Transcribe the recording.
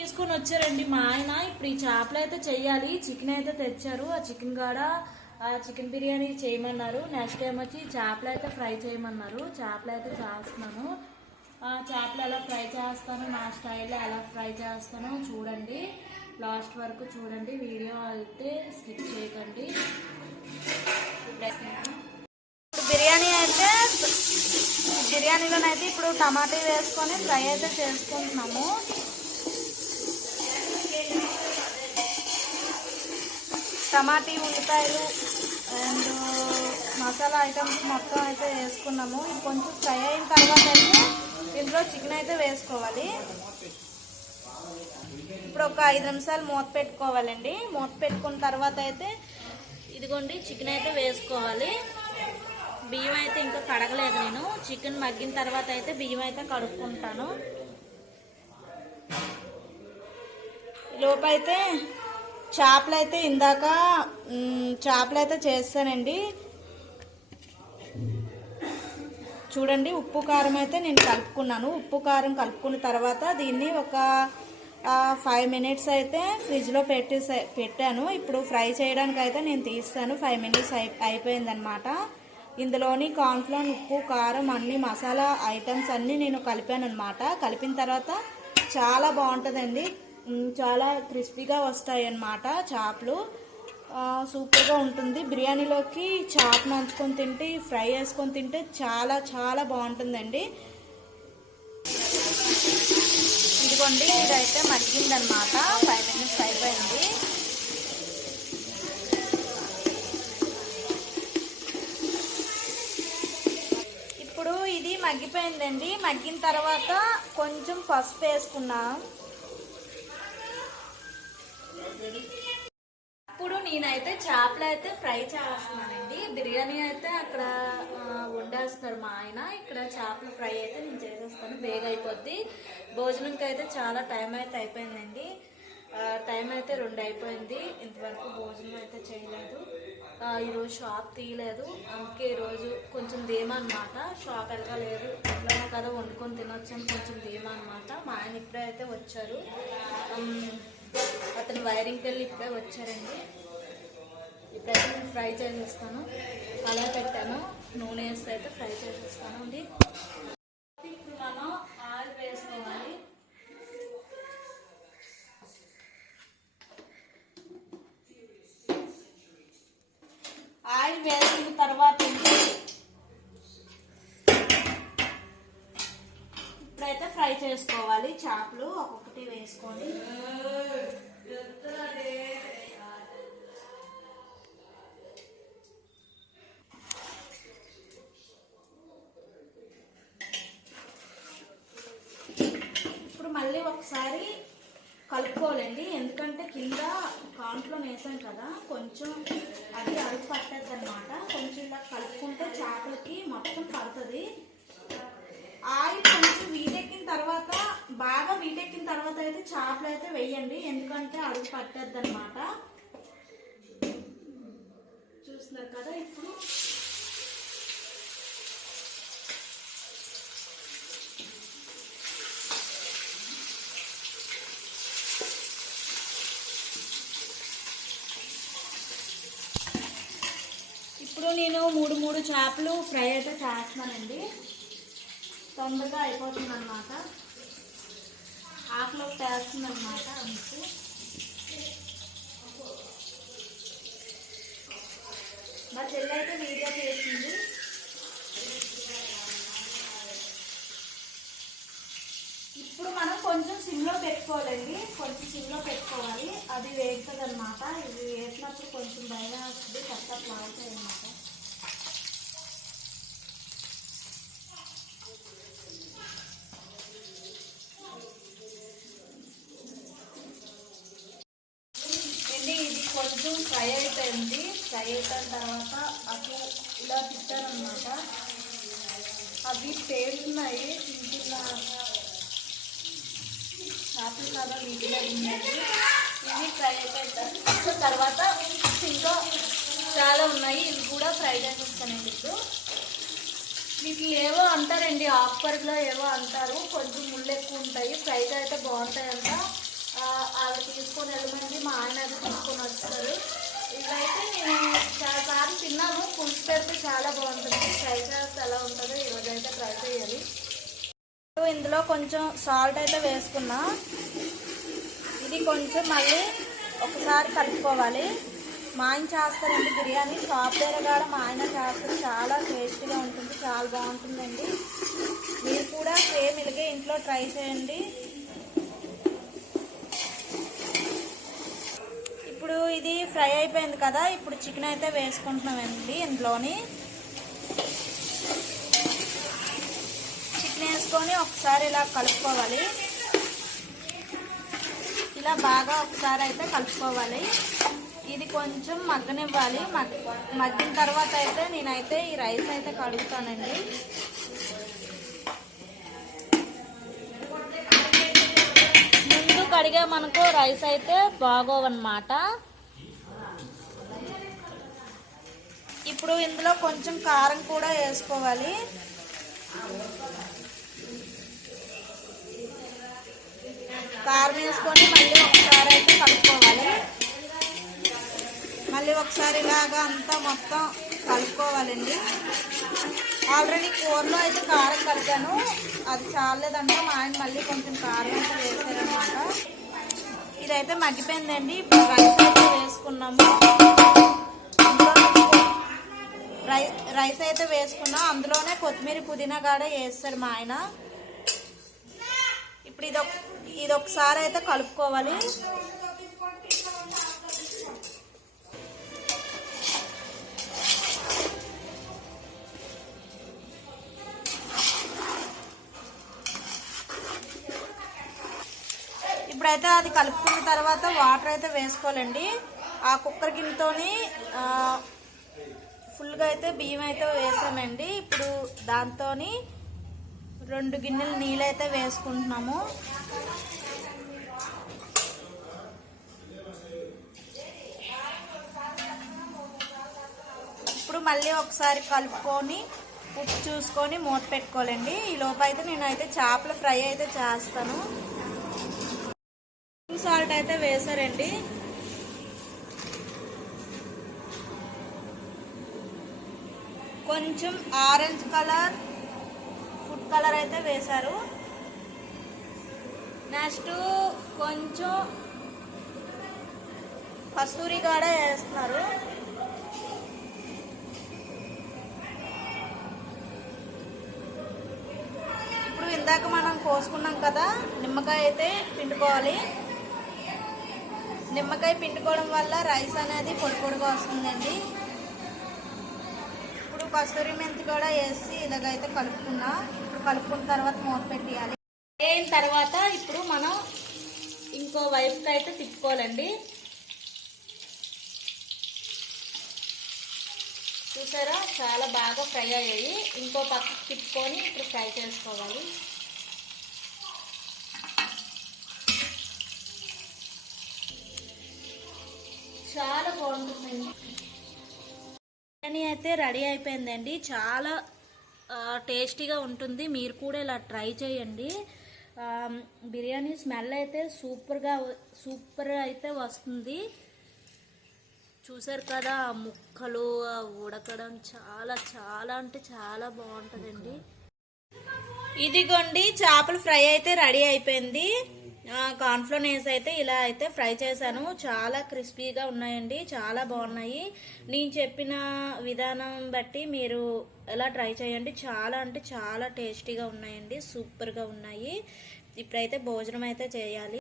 తీసుకొని వచ్చారండి మా ఆయన. ఇప్పుడు ఈ చేపలు అయితే చెయ్యాలి. చికెన్ అయితే తెచ్చారు. ఆ చికెన్ కాడ చికెన్ బిర్యానీ చేయమన్నారు. నెక్స్ట్ టైం వచ్చి చేపలు అయితే ఫ్రై చేయమన్నారు. చేపలు అయితే చేస్తున్నాను. చేపలు ఎలా ఫ్రై చేస్తాను, నా స్టైల్లో ఎలా ఫ్రై చేస్తానో చూడండి. లాస్ట్ వరకు చూడండి. వీడియో అయితే స్కిప్ చేయకండి. బిర్యానీలోనైతే ఇప్పుడు టమాటా వేసుకొని ఫ్రై అయితే చేసుకుంటున్నాము. టమాటీ, ఉల్లిపాయలు అండ్ మసాలా ఐటమ్స్ మొత్తం అయితే వేసుకున్నాము. ఇది కొంచెం ఫ్రై అయిన తర్వాత అయితే ఇందులో చికెన్ అయితే వేసుకోవాలి. ఇప్పుడు ఒక 5 నిమిషాలు మూత పెట్టుకోవాలండి. మూత పెట్టుకున్న తర్వాత అయితే ఇదిగోండి చికెన్ అయితే వేసుకోవాలి. బియ్యం అయితే ఇంకా కడగలేదు నేను. చికెన్ మగ్గిన తర్వాత అయితే బియ్యం అయితే కడుక్కుంటాను. లోపైతే చేపలు ఇందాక చేపలు అయితే చేస్తానండి. చూడండి, ఉప్పు కారం అయితే నేను కలుపుకున్నాను. ఉప్పు కారం కలుపుకున్న తర్వాత దీన్ని ఒక 5 మినిట్స్ అయితే ఫ్రిడ్జ్లో పెట్టాను. ఇప్పుడు ఫ్రై చేయడానికి అయితే నేను తీస్తాను. 5 మినిట్స్ అయిపోయిందనమాట. ఇందులోని కార్న్ఫ్లవర్, ఉప్పు, కారం అన్ని మసాలా ఐటమ్స్ అన్నీ నేను కలిపాను అనమాట. కలిపిన తర్వాత చాలా బాగుంటుందండి. చాలా క్రిస్పీగా వస్తాయి అన్నమాట చేపలు. సూపర్గా ఉంటుంది. బిర్యానీలోకి చేప నంచుకొని తింటే, ఫ్రై చేసుకొని తింటే చాలా చాలా బాగుంటుందండి. ఇదిగోండి, ఇదైతే మగ్గిందనమాట. 5 మినిట్స్ అయిపోయింది. ఇప్పుడు ఇది మగ్గిపోయిందండి. మగ్గిన తర్వాత కొంచెం పసుపు వేసుకున్నాం. ఇప్పుడు నేనైతే చేపలు అయితే ఫ్రై చేస్తున్నానండి. బిర్యానీ అయితే అక్కడ వండేస్తారు మా ఆయన. ఇక్కడ చేపల ఫ్రై అయితే నేను చేసేస్తాను. బేగ అయిపోద్ది. భోజనంకి అయితే చాలా టైం అయితే అయిపోయిందండి. టైం అయితే 2 అయిపోయింది. ఇంతవరకు భోజనం అయితే చేయలేదు. ఈరోజు షాప్ తీయలేదు. అందుకే ఈరోజు కొంచెం ధీమా అనమాట. షాప్ వెళ్ళలేదు, ఇంట్లోనే కదా వండుకొని తినొచ్చని కొంచెం ధీమా అనమాట. మా ఆయన ఇప్పుడే అయితే వచ్చారు. అతను వైరింగ్కి వెళ్ళి ఇప్పుడే వచ్చారండి. ఇప్పుడైతే నేను ఫ్రై చేసేస్తాను. అలా పెట్టాను. నూనె వేస్తే అయితే ఫ్రై చేసేస్తాను అండి. ఇప్పుడు మనం ఆయిల్ వేసుకోవాలి. ఆయిల్ వేసిన తర్వాత ఇప్పుడైతే ఫ్రై చేసుకోవాలి. చేపలు ఒక్కొక్కటి వేసుకొని ఇప్పుడు మళ్ళీ ఒకసారి కలుపుకోవాలండి. ఎందుకంటే కింద కాంట్లో వేసాం కదా, కొంచెం అది అడుగు పట్టద్దు అనమాట. కొంచెం ఇలా కలుపుకుంటే చేపలకి మొత్తం పడుతుంది. ఆయిల్ కొంచెం వీటెక్కిన తర్వాత, బాగా వీటెక్కిన తర్వాత అయితే చేపలు అయితే వేయండి. ఎందుకంటే అడుగు పట్టద్దు అనమాట. చూస్తున్నారు కదా. ఇప్పుడు నేను 3 చేపలు ఫ్రై అయితే చేస్తున్నానండి. తొందరగా అయిపోతుంది అనమాట. ఆకులోకి వేస్తుంది అనమాట. అందుకు మా చెల్లి అయితే వీడియో చేసింది. ఇప్పుడు మనం కొంచెం సిమ్లో పెట్టుకోవాలండి. కొంచెం సిమ్లో పెట్టుకోవాలి. అది వేగుతుంది అనమాట. ఇది వేసినప్పుడు కొంచెం భయం వస్తుంది. కొత్త లాగుతాయి అనమాట. ఇది కొంచెం ఫ్రై అయిపోయింది. ఫ్రై అయిపోయిన తర్వాత అట్లా ఇలా తిట్టారనమాట. అవి పేరున్నాయి. చిన్న చేపలు కదా, వీటిలో ఉన్నాయి. ఇవి ఫ్రై అయిపోయిన తర్వాత ఇంకా చాలా ఉన్నాయి. ఇవి కూడా ఫ్రై చేసేస్తానండి. ఇప్పుడు వీటిని ఏవో అంటారండి, ఆకుపరిలో ఏవో అంటారు. కొంచెం ముళ్ళు ఎక్కువ ఉంటాయి. ఫ్రైగా అయితే బాగుంటాయంట. తీసుకొని వెళ్ళమంది, మా ఆయన అది తీసుకొని వస్తారు. ఇదైతే నేను చాలా సార్లు తిన్నాను, పులుసు పెడితే చాలా బాగుంటుంది. ఫ్రై చేస్తే ఎలా ఉంటుందో ఈరోజు అయితే ట్రై చేయాలి. ఇందులో కొంచెం సాల్ట్ అయితే వేసుకున్నా. ఇది కొంచెం మళ్ళీ ఒకసారి కలుపుకోవాలి. మా ఆయన చేస్తారండి బిర్యానీ, షాప్ దగ్గర కూడా మా ఆయన చేస్తారు. చాలా టేస్టీగా ఉంటుంది, చాలా బాగుంటుందండి. మీరు కూడా సేమ్ ఇలాగే ఇంట్లో ట్రై చేయండి. ఇప్పుడు ఇది ఫ్రై అయిపోయింది కదా, ఇప్పుడు చికెన్ అయితే వేసుకుంటున్నామండి. ఇందులోని చికెన్ వేసుకొని ఒకసారి ఇలా కలుపుకోవాలి. ఇలా బాగా ఒకసారి అయితే కలుపుకోవాలి. ఇది కొంచెం మగ్గనివ్వాలి. మగ్గిన తర్వాత అయితే నేనైతే ఈ రైస్ అయితే కడుగుతానండి. ముందు కడిగే మనకు రైస్ అయితే బాగోవన్నమాట. ఇప్పుడు ఇందులో కొంచెం కారం కూడా వేసుకోవాలి. కారం వేసుకొని మళ్ళీ ఒకసారి అయితే కలుపుకోవాలి. మళ్ళీ ఒకసారి ఇలాగా అంతా మొత్తం కలుపుకోవాలండి. ఆల్రెడీ కూరలో అయితే కారం కలిపాను, అది చాలేదంటే మా ఆయన మళ్ళీ కొంచెం కారం అయితే వేసారనమాట. ఇదైతే మగ్గిపోయిందండి. ఇప్పుడు రైస్ అయితే వేసుకున్నాము. రైస్ అయితే వేసుకున్నాం. అందులోనే కొత్తిమీర పుదీనా కూడా వేస్తారు మా ఆయన. ఇప్పుడు ఇది ఒకసారి అయితే కలుపుకోవాలి. ఇప్పుడైతే అది కలుపుకున్న తర్వాత వాటర్ అయితే వేసుకోవాలండి. ఆ కుక్కర్ గిన్నెతోని ఫుల్గా అయితే బియ్యం అయితే వేసామండి. ఇప్పుడు దాంతో 2 గిన్నెలు నీళ్ళు అయితే వేసుకుంటున్నాము. ఇప్పుడు మళ్ళీ ఒకసారి కలుపుకొని ఉప్పు చూసుకొని మూత పెట్టుకోవాలండి. ఈ లోపు అయితే నేనైతే చేపల ఫ్రై అయితే చేస్తాను. సాల్ట్ అయితే వేసారండి. కొంచెం ఆరెంజ్ కలర్ ఫుడ్ కలర్ అయితే వేశారు. నెక్స్ట్ కొంచెం కస్తూరి కూడా వేస్తున్నారు. ఇప్పుడు ఇందాక మనం కోసుకున్నాం కదా, నిమ్మకాయ అయితే పిండుకోవాలి. నిమ్మకాయ పిండుకోవడం వల్ల రైస్ అనేది పొడి పొడిగా వస్తుందండి. ఇప్పుడు కస్తూరి మెంతి కూడా వేసి ఇలాగైతే కలుపుకున్నా. ఇప్పుడు కలుపుకున్న తర్వాత మూత పెట్టేయాలి. అయిన తర్వాత ఇప్పుడు మనం ఇంకో వైపుకి అయితే తిప్పుకోవాలండి. చూసారా, చాలా బాగా ఫ్రై అయ్యాయి. ఇంకో పక్కకు తిప్పుకొని ఇప్పుడు ఫ్రై చేసుకోవాలి. చాలా బాగుంటుందండి. బిర్యానీ అయితే రెడీ అయిపోయిందండి. చాలా టేస్టీగా ఉంటుంది. మీరు కూడా ఇలా ట్రై చేయండి. బిర్యానీ స్మెల్ అయితే సూపర్ అయితే వస్తుంది. చూసారు కదా, ముక్కలు ఉడకడం చాలా చాలా అంటే చాలా బాగుంటుందండి. ఇదిగోండి, చేపల ఫ్రై అయితే రెడీ అయిపోయింది. కార్న్ఫ్లోర్ వేసి అయితే ఇలా అయితే ఫ్రై చేశాను. చాలా క్రిస్పీగా ఉన్నాయండి, చాలా బాగున్నాయి. నేను చెప్పిన విధానం బట్టి మీరు ఎలా ట్రై చేయండి. చాలా అంటే చాలా టేస్టీగా ఉన్నాయండి, సూపర్గా ఉన్నాయి. ఇప్పుడైతే భోజనం అయితే చేయాలి.